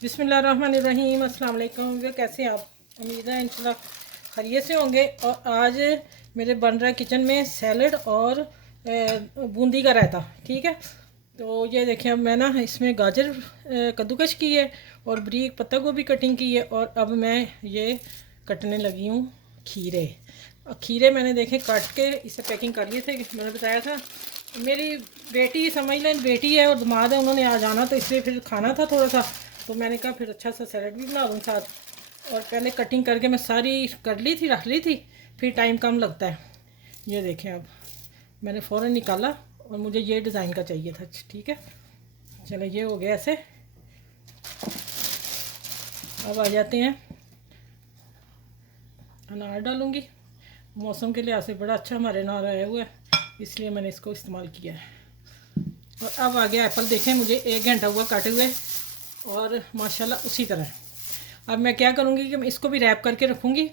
बिस्मिल्लाहिर्रहमानिर्रहीम। अस्सलाम वालेकुम। वे कैसे हैं आप? उम्मीद है इंशाल्लाह खैरियत से होंगे। और आज मेरे बन रहा है किचन में सैलड और बूंदी का रायता। ठीक है, तो ये देखिए, अब मैं ना इसमें गाजर कद्दूकश की है और बारीक पत्ता गोभी कटिंग की है। और अब मैं ये कटने लगी हूँ खीरे। और खीरे मैंने देखे काट के इसे पैकिंग कर लिए थे। मैंने बताया था मेरी बेटी, समझ लें बेटी है और दामाद है, उन्होंने आ जाना, तो इसलिए फिर खाना था थोड़ा सा, तो मैंने कहा फिर अच्छा सा सैलड भी बना दूँ साथ। और पहले कटिंग करके मैं सारी कर ली थी, रख ली थी, फिर टाइम कम लगता है। ये देखें, अब मैंने फ़ौरन निकाला और मुझे ये डिज़ाइन का चाहिए था। ठीक है, चलो ये हो गया ऐसे। अब आ जाते हैं, अनार डालूँगी। मौसम के लिहाज से बड़ा अच्छा हमारे अनार आया हुआ है, इसलिए मैंने इसको इस्तेमाल किया है। और अब आ गया एप्पल। देखें, मुझे 1 घंटा हुआ काटे हुए और माशाल्लाह उसी तरह। अब मैं क्या करूँगी कि मैं इसको भी रैप करके रखूँगी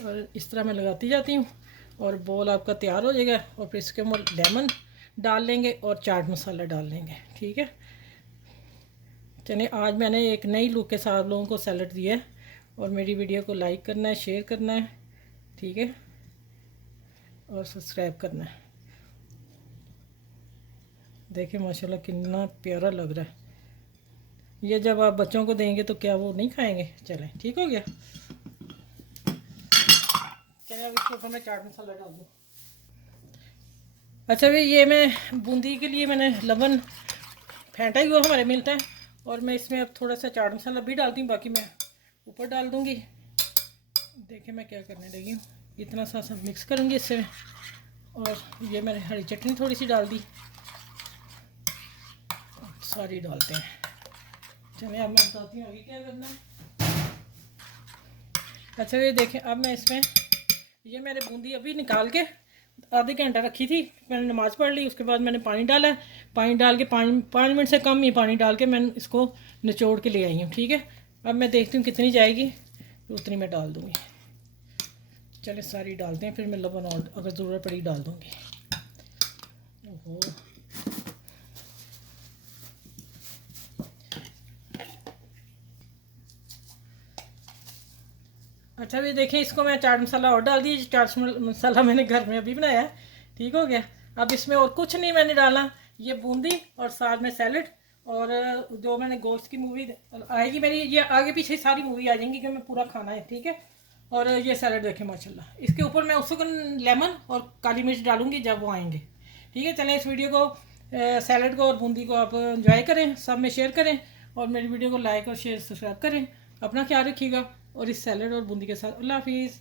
और इस तरह मैं लगाती जाती हूँ और बॉल आपका तैयार हो जाएगा। और फिर इसके ऊपर लेमन डाल लेंगे और चाट मसाला डाल लेंगे। ठीक है, चलिए आज मैंने एक नई लुक के साथ लोगों को सैलड दिया है। और मेरी वीडियो को लाइक करना है, शेयर करना है, ठीक है, और सब्सक्राइब करना है। देखिए माशाल्लाह कितना प्यारा लग रहा है। ये जब आप बच्चों को देंगे तो क्या वो नहीं खाएंगे? चलें, ठीक हो गया। चलिए अब इसके ऊपर मैं चाट मसाला डाल दूँ। अच्छा भाई, ये मैं बूंदी के लिए मैंने लवन फेंटा ही हुआ हमारे मिलता है। और मैं इसमें अब थोड़ा सा चाट मसाला भी डालती हूँ, बाकी मैं ऊपर डाल दूँगी। देखिए मैं क्या करने लगी हूँ, इतना सा सब मिक्स करूँगी इससे। और ये मैंने हरी चटनी थोड़ी सी डाल दी, सारी डालते हैं। चलिए अब मैं बताती हूँ आगे क्या करना है। अच्छा ये देखें, अब मैं इसमें ये मैंने बूंदी अभी निकाल के आधे घंटा रखी थी। मैंने नमाज़ पढ़ ली, उसके बाद मैंने पानी डाला है। पानी डाल के 5 मिनट से कम ही पानी डाल के मैंने इसको निचोड़ के ले आई हूँ। ठीक है, अब मैं देखती हूँ कितनी जाएगी, तो उतनी मैं डाल दूँगी। चले सारी डालते हैं, फिर मैं लवन और अगर ज़रूरत पड़ी डाल दूँगी। ओहो, अच्छा भी देखें, इसको मैं चाट मसाला और डाल दिया। चाट मसाला मैंने घर में अभी बनाया है। ठीक हो गया। अब इसमें और कुछ नहीं मैंने डाला, ये बूंदी और साथ में सैलड। और जो मैंने गोश्त की मूवी आएगी मेरी, ये आगे पीछे सारी मूवी आ जाएंगी कि मैं पूरा खाना है। ठीक है, और ये सैलड देखें माशाल्लाह। इसके ऊपर मैं उस वक्त लेमन और काली मिर्च डालूंगी जब वो आएंगे। ठीक है, चलें इस वीडियो को, सैलड को और बूंदी को आप इंजॉय करें, सब में शेयर करें और मेरी वीडियो को लाइक और शेयर सब्सक्राइब करें। अपना ख्याल रखिएगा और इस सैलड और बूंदी के साथ अल्लाह हाफिज़।